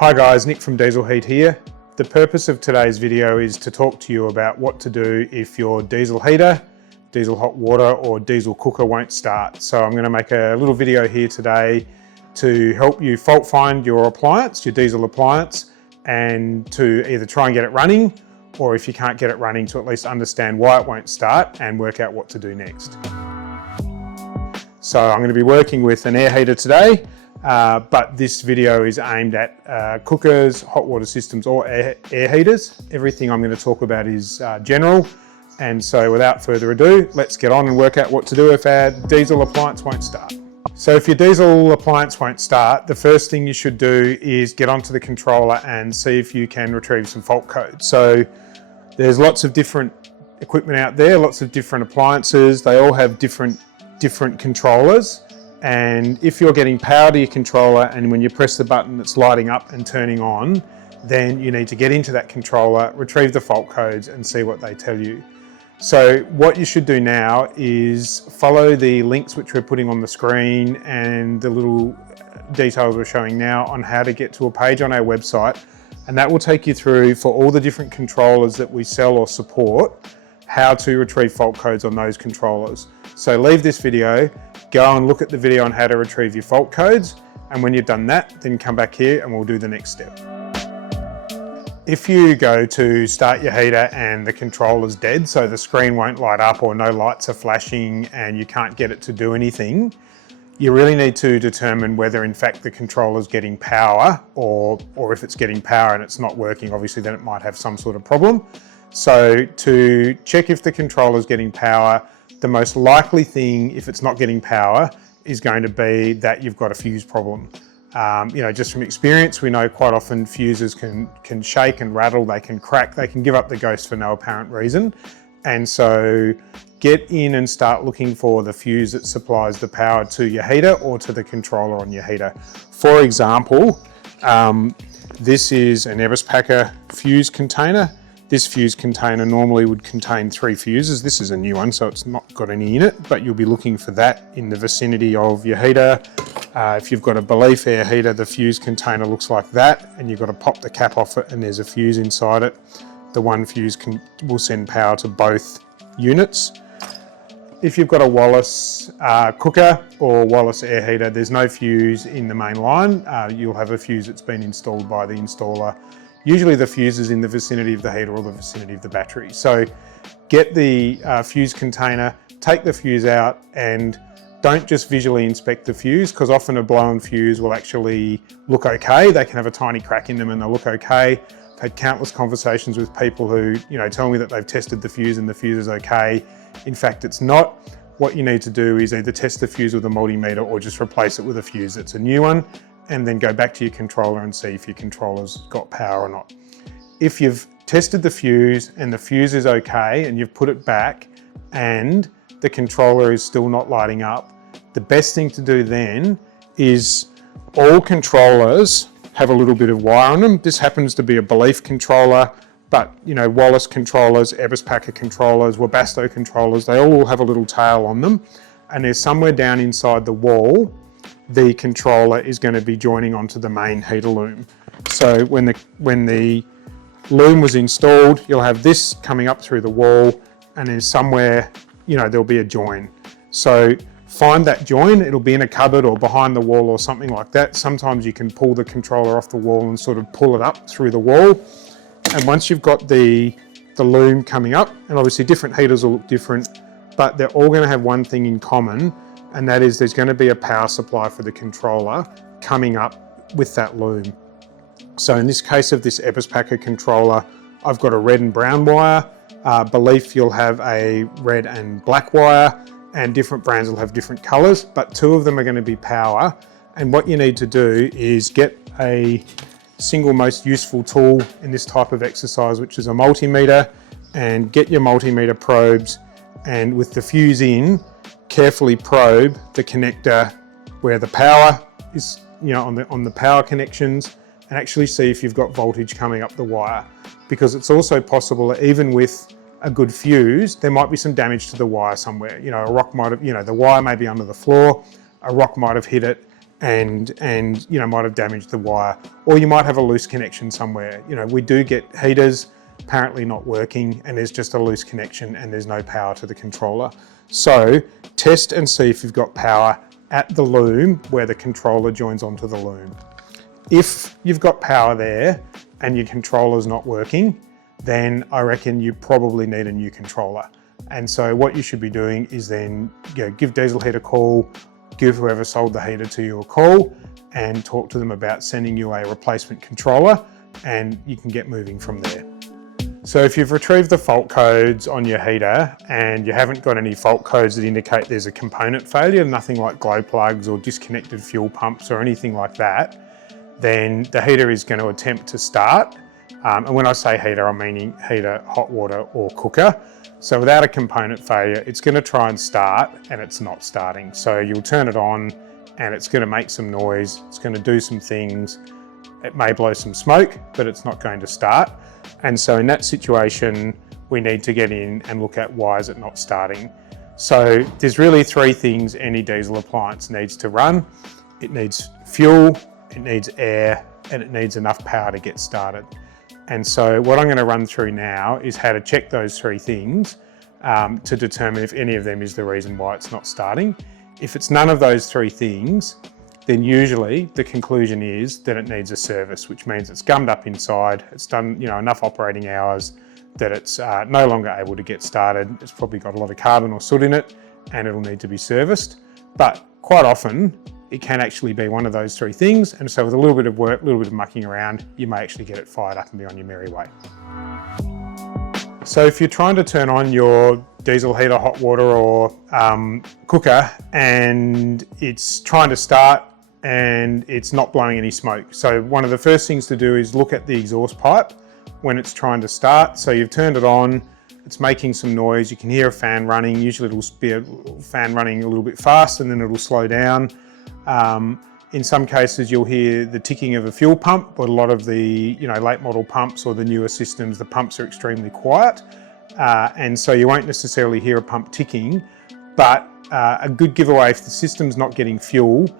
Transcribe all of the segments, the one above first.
Hi guys, Nick from Dieselheat here. The purpose of today's video is to talk to you about what to do if your diesel heater, diesel hot water or diesel cooker won't start. So I'm going to make a little video here today to help you fault find your appliance, your diesel appliance, and to either try and get it running, or if you can't get it running, to at least understand why it won't start and work out what to do next. So I'm going to be working with an air heater today. But this video is aimed at cookers, hot water systems or air heaters. Everything I'm going to talk about is general. And so without further ado, let's get on and work out what to do if our diesel appliance won't start. So if your diesel appliance won't start, the first thing you should do is get onto the controller and see if you can retrieve some fault codes. So there's lots of different equipment out there, lots of different appliances. They all have different controllers. And if you're getting power to your controller and when you press the button it's lighting up and turning on, then you need to get into that controller, retrieve the fault codes and see what they tell you. So what you should do now is follow the links which we're putting on the screen and the little details we're showing now on how to get to a page on our website, and that will take you through, for all the different controllers that we sell or support, how to retrieve fault codes on those controllers. So leave this video, go and look at the video on how to retrieve your fault codes, and when you've done that, then come back here and we'll do the next step. If you go to start your heater and the controller's dead, so the screen won't light up or no lights are flashing and you can't get it to do anything, you really need to determine whether in fact the controller's getting power, or if it's getting power and it's not working, obviously then it might have some sort of problem. So to check if the controller's getting power, the most likely thing, if it's not getting power, is going to be that you've got a fuse problem. Just from experience, we know quite often fuses can shake and rattle, they can crack, they can give up the ghost for no apparent reason. And so get in and start looking for the fuse that supplies the power to your heater or to the controller on your heater. For example, this is an Eberspacher fuse container. This fuse container normally would contain 3 fuses. This is a new one, so it's not got any in it, but you'll be looking for that in the vicinity of your heater. If you've got a Belief air heater, the fuse container looks like that, and you've got to pop the cap off it and there's a fuse inside it. The one fuse will send power to both units. If you've got a Wallace cooker or Wallace air heater, there's no fuse in the main line. You'll have a fuse that's been installed by the installer. Usually the fuse is in the vicinity of the heater or the vicinity of the battery. So get the fuse container, take the fuse out, and don't just visually inspect the fuse, because often a blown fuse will actually look okay. They can have a tiny crack in them and they'll look okay. I've had countless conversations with people who tell me that they've tested the fuse and the fuse is okay. In fact, it's not. What you need to do is either test the fuse with a multimeter or just replace it with a fuse that's a new one, and then go back to your controller and see if your controller's got power or not. If you've tested the fuse and the fuse is okay and you've put it back and the controller is still not lighting up, the best thing to do then is, all controllers have a little bit of wire on them. This happens to be a Belief controller, but Wallace controllers, Eberspacher controllers, Webasto controllers, they all have a little tail on them, and there's somewhere down inside the wall the controller is going to be joining onto the main heater loom. So when the loom was installed, you'll have this coming up through the wall, and there's somewhere, there'll be a join. So find that join. It'll be in a cupboard or behind the wall or something like that. Sometimes you can pull the controller off the wall and sort of pull it up through the wall. And once you've got the loom coming up, and obviously different heaters will look different, but they're all going to have one thing in common, and that is there's going to be a power supply for the controller coming up with that loom. So in this case of this Eberspacher controller, I've got a red and brown wire. Belief, you'll have a red and black wire, and different brands will have different colors, but 2 of them are going to be power. And what you need to do is get a single most useful tool in this type of exercise, which is a multimeter, and get your multimeter probes, and with the fuse in, carefully probe the connector where the power is, on the power connections, and actually see if you've got voltage coming up the wire. Because it's also possible that even with a good fuse, there might be some damage to the wire somewhere. A rock might have, the wire may be under the floor, a rock might have hit it, and might have damaged the wire, or you might have a loose connection somewhere. We do get heaters apparently not working and there's just a loose connection and there's no power to the controller. So test and see if you've got power at the loom where the controller joins onto the loom. If you've got power there and your controller's not working, then I reckon you probably need a new controller. And so what you should be doing is then give Dieselheat a call, give whoever sold the heater to you a call and talk to them about sending you a replacement controller, and you can get moving from there. So if you've retrieved the fault codes on your heater and you haven't got any fault codes that indicate there's a component failure, nothing like glow plugs or disconnected fuel pumps or anything like that, then the heater is going to attempt to start. And when I say heater, I'm meaning heater, hot water or cooker. So without a component failure, it's going to try and start and it's not starting. So you'll turn it on and it's going to make some noise. It's going to do some things. It may blow some smoke, but it's not going to start. And so in that situation, we need to get in and look at why is it not starting. So there's really three things any diesel appliance needs to run. It needs fuel, it needs air, and it needs enough power to get started. And so what I'm going to run through now is how to check those three things to determine if any of them is the reason why it's not starting. If it's none of those three things, then usually the conclusion is that it needs a service, which means it's gummed up inside, it's done enough operating hours that it's no longer able to get started. It's probably got a lot of carbon or soot in it and it'll need to be serviced. But quite often it can actually be one of those three things. And so with a little bit of work, a little bit of mucking around, you may actually get it fired up and be on your merry way. So if you're trying to turn on your diesel heater, hot water or cooker and it's trying to start and it's not blowing any smoke. So one of the first things to do is look at the exhaust pipe when it's trying to start. So you've turned it on, it's making some noise, you can hear a fan running. Usually it'll be a fan running a little bit fast and then it'll slow down. In some cases you'll hear the ticking of a fuel pump, but a lot of the late model pumps or the newer systems, the pumps are extremely quiet. And so you won't necessarily hear a pump ticking, but a good giveaway if the system's not getting fuel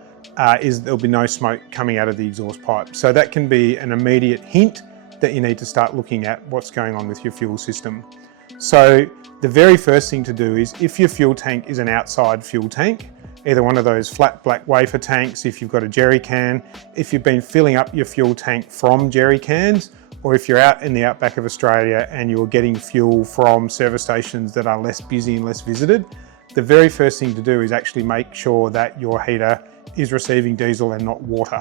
is there'll be no smoke coming out of the exhaust pipe. So that can be an immediate hint that you need to start looking at what's going on with your fuel system. So the very first thing to do is if your fuel tank is an outside fuel tank, either one of those flat black wafer tanks, if you've got a jerry can, if you've been filling up your fuel tank from jerry cans, or if you're out in the outback of Australia and you're getting fuel from service stations that are less busy and less visited, the very first thing to do is actually make sure that your heater is receiving diesel and not water.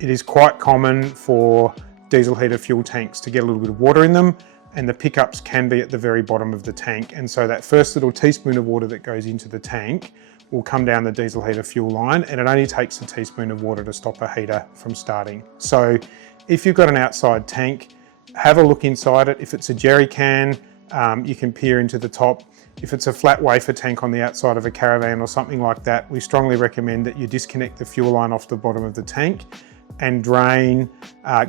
It is quite common for diesel heater fuel tanks to get a little bit of water in them, and the pickups can be at the very bottom of the tank. And so that first little teaspoon of water that goes into the tank will come down the diesel heater fuel line, and it only takes a teaspoon of water to stop a heater from starting. So if you've got an outside tank, have a look inside it. If it's a jerry can, you can peer into the top. If it's a flat wafer tank on the outside of a caravan or something like that, we strongly recommend that you disconnect the fuel line off the bottom of the tank and drain,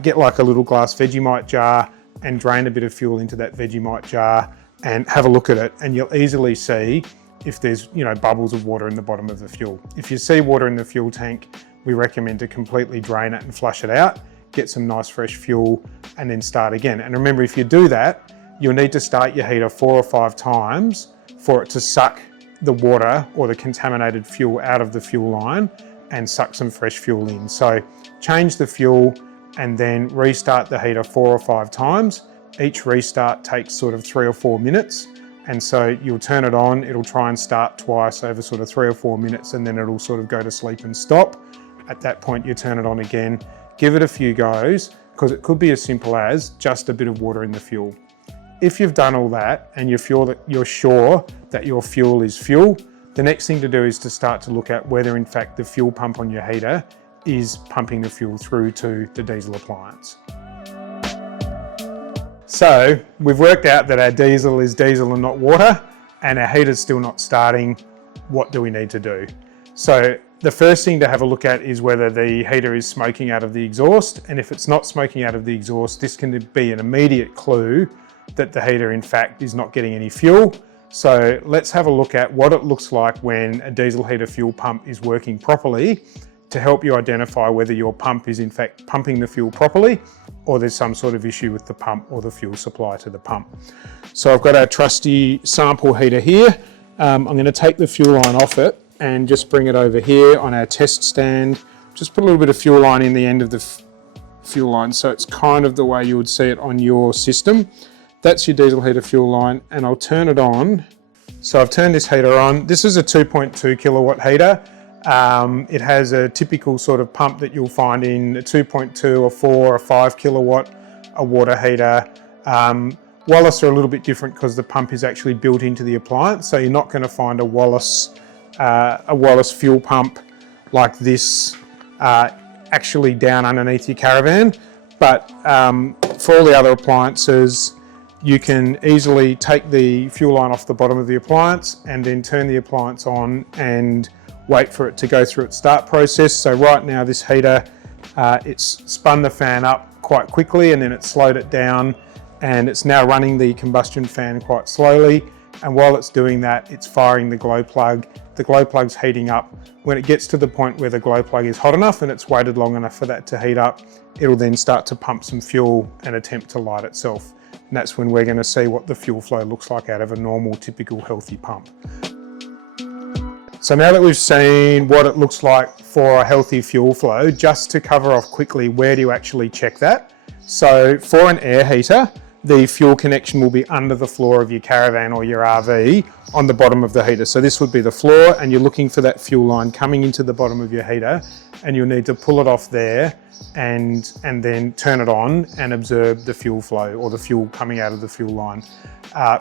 get like a little glass Vegemite jar and drain a bit of fuel into that Vegemite jar and have a look at it, and you'll easily see if there's bubbles of water in the bottom of the fuel. If you see water in the fuel tank, we recommend to completely drain it and flush it out, get some nice fresh fuel and then start again. And remember, if you do that, you'll need to start your heater 4 or 5 times for it to suck the water or the contaminated fuel out of the fuel line and suck some fresh fuel in. So change the fuel and then restart the heater 4 or 5 times. Each restart takes sort of 3 or 4 minutes. And so you'll turn it on, it'll try and start twice over sort of 3 or 4 minutes, and then it'll sort of go to sleep and stop. At that point, you turn it on again, give it a few goes, because it could be as simple as just a bit of water in the fuel. If you've done all that and you're sure that your fuel is fuel, the next thing to do is to start to look at whether in fact the fuel pump on your heater is pumping the fuel through to the diesel appliance. So we've worked out that our diesel is diesel and not water, and our heater's still not starting. What do we need to do? So the first thing to have a look at is whether the heater is smoking out of the exhaust, and if it's not smoking out of the exhaust, this can be an immediate clue that the heater in fact is not getting any fuel. So let's have a look at what it looks like when a diesel heater fuel pump is working properly to help you identify whether your pump is in fact pumping the fuel properly or there's some sort of issue with the pump or the fuel supply to the pump. So I've got our trusty sample heater here. I'm going to take the fuel line off it and just bring it over here on our test stand. Just put a little bit of fuel line in the end of the fuel line, so it's kind of the way you would see it on your system. That's your diesel heater fuel line, and I'll turn it on. So I've turned this heater on. This is a 2.2 kilowatt heater. It has a typical sort of pump that you'll find in a 2.2 or 4 or 5 kilowatt, a water heater. Wallace are a little bit different because the pump is actually built into the appliance, so you're not going to find a Wallace fuel pump like this actually down underneath your caravan. But for all the other appliances, you can easily take the fuel line off the bottom of the appliance and then turn the appliance on and wait for it to go through its start process. So right now this heater, it's spun the fan up quite quickly and then it slowed it down, and it's now running the combustion fan quite slowly. And while it's doing that, it's firing the glow plug. The glow plug's heating up. When it gets to the point where the glow plug is hot enough and it's waited long enough for that to heat up, it'll then start to pump some fuel and attempt to light itself. And that's when we're going to see what the fuel flow looks like out of a normal, typical, healthy pump. So now that we've seen what it looks like for a healthy fuel flow, just to cover off quickly, where do you actually check that? So for an air heater, the fuel connection will be under the floor of your caravan or your RV on the bottom of the heater. So this would be the floor, and you're looking for that fuel line coming into the bottom of your heater, and you'll need to pull it off there and then turn it on and observe the fuel flow or the fuel coming out of the fuel line.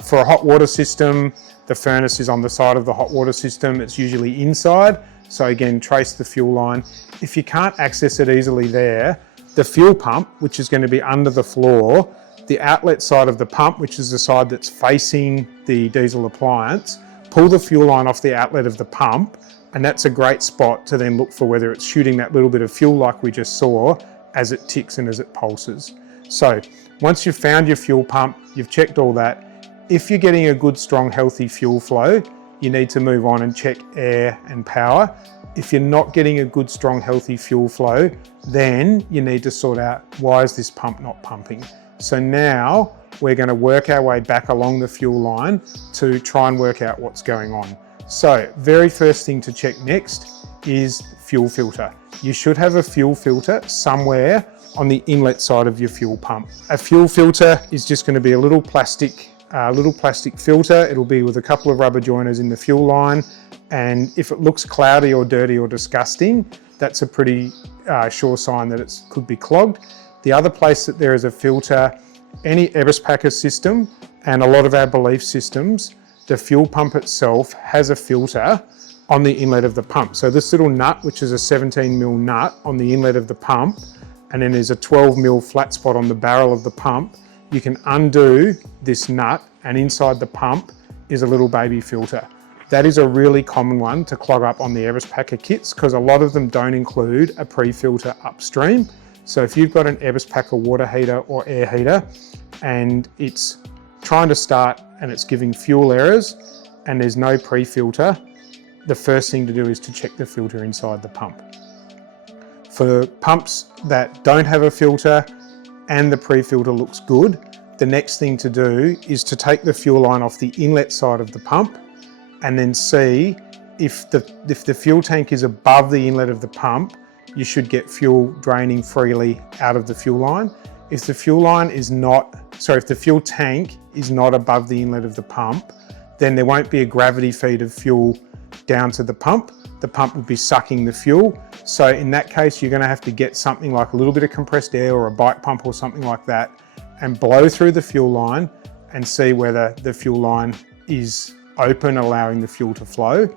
For a hot water system, the furnace is on the side of the hot water system. It's usually inside. So again, trace the fuel line. If you can't access it easily there, the fuel pump, which is going to be under the floor, the outlet side of the pump, which is the side that's facing the diesel appliance, pull the fuel line off the outlet of the pump, and that's a great spot to then look for whether it's shooting that little bit of fuel like we just saw as it ticks and as it pulses. So once you've found your fuel pump, you've checked all that, if you're getting a good, strong, healthy fuel flow, you need to move on and check air and power. If you're not getting a good, strong, healthy fuel flow, then you need to sort out, why is this pump not pumping? So now we're going to work our way back along the fuel line to try and work out what's going on. So very first thing to check next is fuel filter. You should have a fuel filter somewhere on the inlet side of your fuel pump. A fuel filter is just going to be a little plastic filter. It'll be with a couple of rubber joiners in the fuel line, and if it looks cloudy or dirty or disgusting, that's a pretty sure sign that it could be clogged. The other place that there is a filter, any Eberspacher system and a lot of our belief systems, the fuel pump itself has a filter on the inlet of the pump. So this little nut, which is a 17mm nut on the inlet of the pump, and then there's a 12mm flat spot on the barrel of the pump, you can undo this nut, and inside the pump is a little baby filter. That is a really common one to clog up on the Eberspacher kits because a lot of them don't include a pre-filter upstream. So if you've got an Eberspacher water heater or air heater and it's trying to start and it's giving fuel errors and there's no pre-filter, the first thing to do is to check the filter inside the pump. For pumps that don't have a filter and the pre-filter looks good, the next thing to do is to take the fuel line off the inlet side of the pump and then see if the fuel tank is above the inlet of the pump, you should get fuel draining freely out of the fuel line. If the fuel tank is not above the inlet of the pump, then there won't be a gravity feed of fuel down to the pump. The pump will be sucking the fuel. So in that case, you're going to have to get something like a little bit of compressed air or a bike pump or something like that and blow through the fuel line and see whether the fuel line is open, allowing the fuel to flow.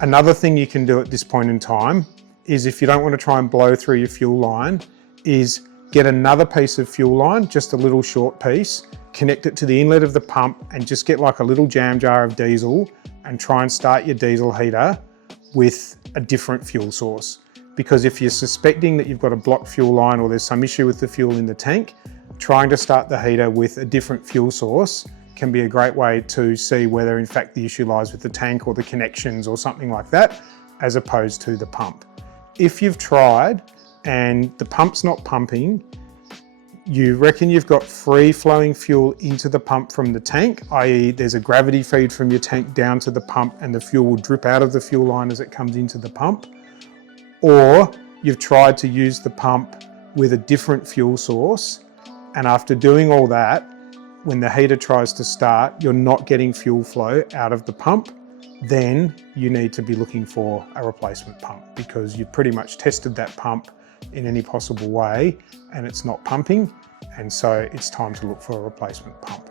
Another thing you can do at this point in time is, if you don't want to try and blow through your fuel line, is get another piece of fuel line, just a little short piece, connect it to the inlet of the pump and just get like a little jam jar of diesel and try and start your diesel heater with a different fuel source. Because if you're suspecting that you've got a blocked fuel line or there's some issue with the fuel in the tank, trying to start the heater with a different fuel source can be a great way to see whether in fact the issue lies with the tank or the connections or something like that. as opposed to the pump. If you've tried and the pump's not pumping, you reckon you've got free flowing fuel into the pump from the tank, i.e. there's a gravity feed from your tank down to the pump and the fuel will drip out of the fuel line as it comes into the pump, or you've tried to use the pump with a different fuel source, and after doing all that, when the heater tries to start, you're not getting fuel flow out of the pump, then you need to be looking for a replacement pump, because you've pretty much tested that pump in any possible way and it's not pumping, and so it's time to look for a replacement pump.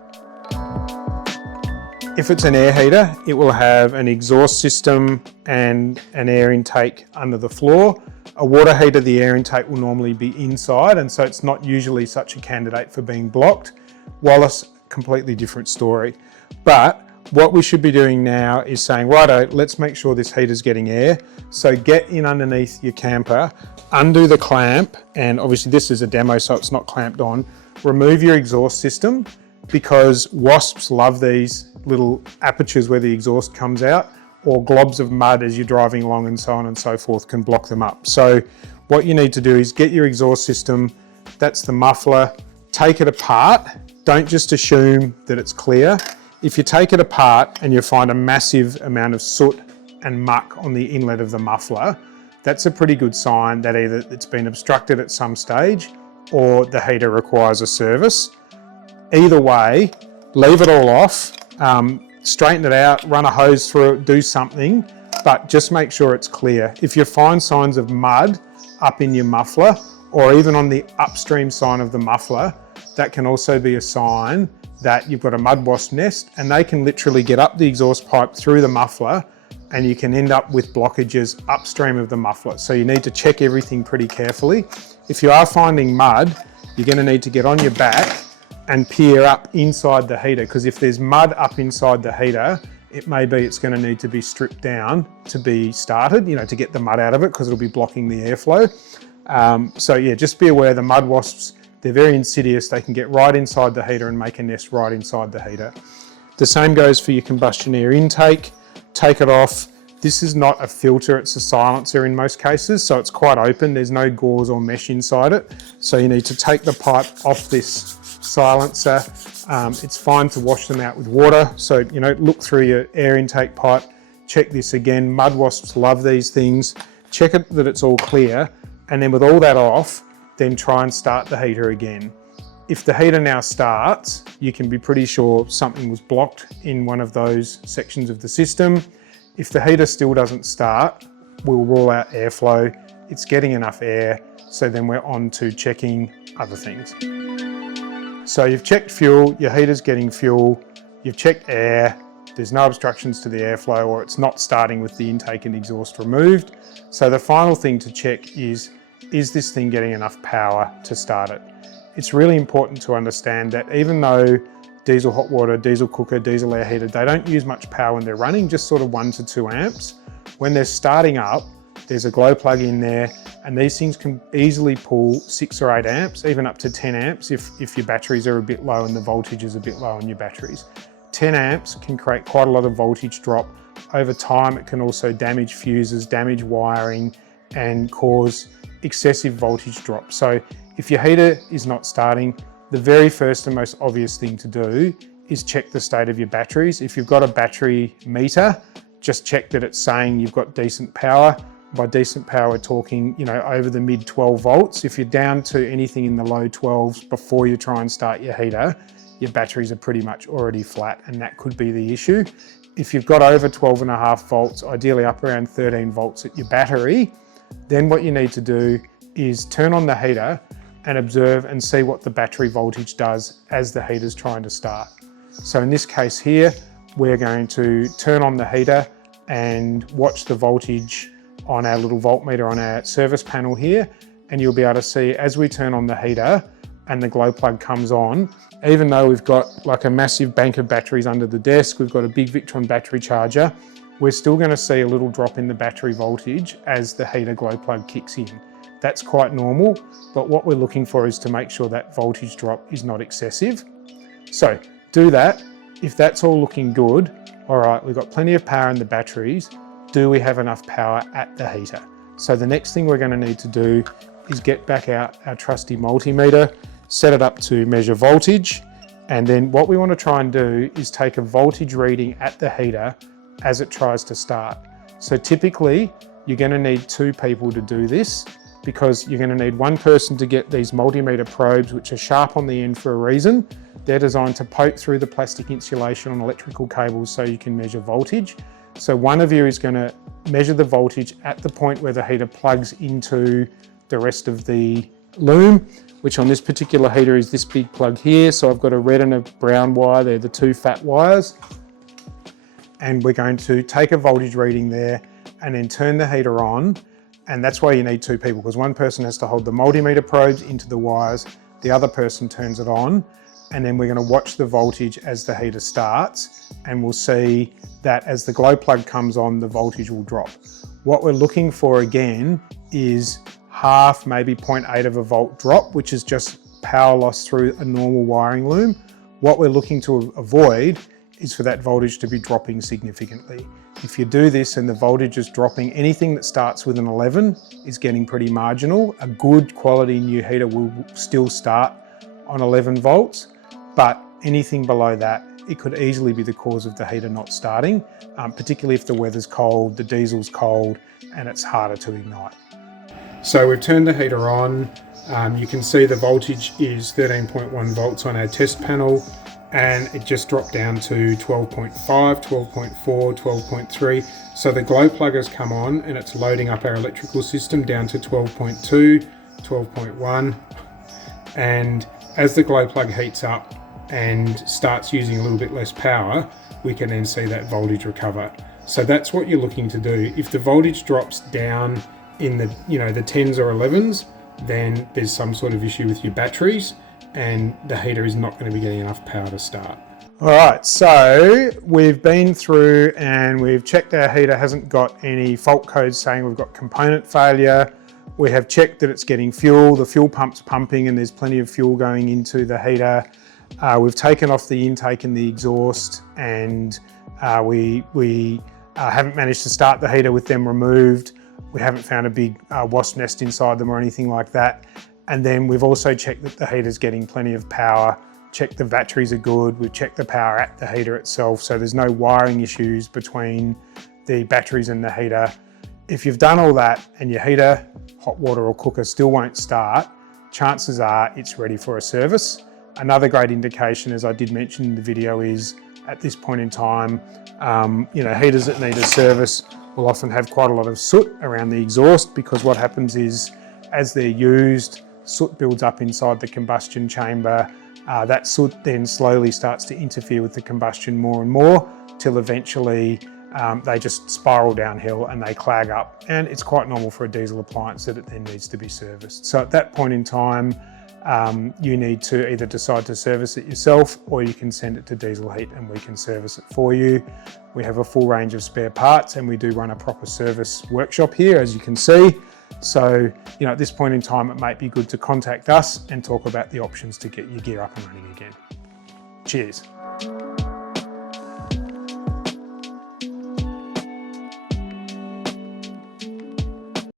If it's an air heater, it will have an exhaust system and an air intake under the floor. A water heater, the air intake will normally be inside, and so it's not usually such a candidate for being blocked. Wireless, completely different story. But what we should be doing now is saying, righto, let's make sure this heater's getting air. So get in underneath your camper, undo the clamp, and obviously this is a demo so it's not clamped on. Remove your exhaust system, because wasps love these little apertures where the exhaust comes out, or globs of mud as you're driving along and so on and so forth can block them up. So what you need to do is get your exhaust system, that's the muffler, take it apart. Don't just assume that it's clear. If you take it apart and you find a massive amount of soot and muck on the inlet of the muffler, that's a pretty good sign that either it's been obstructed at some stage or the heater requires a service. Either way, leave it all off, straighten it out, run a hose through it, do something, but just make sure it's clear. If you find signs of mud up in your muffler or even on the upstream side of the muffler, that can also be a sign that you've got a mud wasp nest, and they can literally get up the exhaust pipe through the muffler and you can end up with blockages upstream of the muffler. So you need to check everything pretty carefully. If you are finding mud, you're going to need to get on your back and peer up inside the heater, because if there's mud up inside the heater, it may be it's going to need to be stripped down to be started, to get the mud out of it, because it'll be blocking the airflow. So yeah, just be aware the mud wasps, they're very insidious. They can get right inside the heater and make a nest right inside the heater. The same goes for your combustion air intake. Take it off. This is not a filter, it's a silencer in most cases, so it's quite open. There's no gauze or mesh inside it. So you need to take the pipe off this silencer. It's fine to wash them out with water. So, look through your air intake pipe, check this again. Mud wasps love these things. Check it that it's all clear. And then with all that off, then try and start the heater again. If the heater now starts, you can be pretty sure something was blocked in one of those sections of the system. If the heater still doesn't start, we'll rule out airflow. It's getting enough air, so then we're on to checking other things. So you've checked fuel, your heater's getting fuel, you've checked air, there's no obstructions to the airflow, or it's not starting with the intake and exhaust removed. So the final thing to check is this thing getting enough power to start it? It's really important to understand that even though diesel hot water, diesel cooker, diesel air heater, they don't use much power when they're running, just sort of 1 to 2 amps. When they're starting up, there's a glow plug in there, and these things can easily pull 6 or 8 amps, even up to 10 amps if your batteries are a bit low and the voltage is a bit low on your batteries. 10 amps can create quite a lot of voltage drop. Over time, it can also damage fuses, damage wiring, and cause excessive voltage drop. So if your heater is not starting, the very first and most obvious thing to do is check the state of your batteries. If you've got a battery meter, just check that it's saying you've got decent power. By decent power, we're talking, over the mid 12 volts. If you're down to anything in the low 12s before you try and start your heater, your batteries are pretty much already flat, and that could be the issue. If you've got over 12.5 volts, ideally up around 13 volts at your battery, then what you need to do is turn on the heater and observe and see what the battery voltage does as the heater's trying to start. So in this case here, we're going to turn on the heater and watch the voltage on our little voltmeter on our service panel here, and you'll be able to see as we turn on the heater and the glow plug comes on, even though we've got like a massive bank of batteries under the desk, we've got a big Victron battery charger, we're still going to see a little drop in the battery voltage as the heater glow plug kicks in. That's quite normal, but what we're looking for is to make sure that voltage drop is not excessive. So do that. If that's all looking good, all right, we've got plenty of power in the batteries, do we have enough power at the heater? So the next thing we're going to need to do is get back out our trusty multimeter, set it up to measure voltage, and then what we want to try and do is take a voltage reading at the heater as it tries to start. So typically you're going to need 2 people to do this, because you're going to need one person to get these multimeter probes, which are sharp on the end for a reason. They're designed to poke through the plastic insulation on electrical cables so you can measure voltage. So one of you is going to measure the voltage at the point where the heater plugs into the rest of the loom, which on this particular heater is this big plug here. So I've got a red and a brown wire, they're the 2 fat wires. And we're going to take a voltage reading there and then turn the heater on. And that's why you need 2 people, because one person has to hold the multimeter probes into the wires, the other person turns it on, and then we're going to watch the voltage as the heater starts, and we'll see that as the glow plug comes on, the voltage will drop. What we're looking for again is half, maybe 0.8 of a volt drop, which is just power loss through a normal wiring loom. What we're looking to avoid is for that voltage to be dropping significantly. If you do this and the voltage is dropping, anything that starts with an 11 is getting pretty marginal. A good quality new heater will still start on 11 volts, but anything below that, it could easily be the cause of the heater not starting, particularly if the weather's cold, the diesel's cold, and it's harder to ignite. So we've turned the heater on. You can see the voltage is 13.1 volts on our test panel, and it just dropped down to 12.5, 12.4, 12.3. So the glow plug has come on and it's loading up our electrical system down to 12.2, 12.1. And as the glow plug heats up and starts using a little bit less power, we can then see that voltage recover. So that's what you're looking to do. If the voltage drops down in the, the 10s or 11s, then there's some sort of issue with your batteries, and the heater is not going to be getting enough power to start. All right, so we've been through and we've checked our heater hasn't got any fault codes saying we've got component failure. We have checked that it's getting fuel, the fuel pump's pumping and there's plenty of fuel going into the heater. We've taken off the intake and the exhaust, and we haven't managed to start the heater with them removed. We haven't found a big wasp nest inside them or anything like that. And then we've also checked that the heater's getting plenty of power, checked the batteries are good, we've checked the power at the heater itself, so there's no wiring issues between the batteries and the heater. If you've done all that and your heater, hot water or cooker still won't start, chances are it's ready for a service. Another great indication, as I did mention in the video, is at this point in time, heaters that need a service will often have quite a lot of soot around the exhaust, because what happens is as they're used, soot builds up inside the combustion chamber. That soot then slowly starts to interfere with the combustion more and more, till eventually they just spiral downhill and they clag up. And it's quite normal for a diesel appliance that it then needs to be serviced. So at that point in time, you need to either decide to service it yourself, or you can send it to Dieselheat and we can service it for you. We have a full range of spare parts and we do run a proper service workshop here, as you can see. So, at this point in time, it might be good to contact us and talk about the options to get your gear up and running again. Cheers.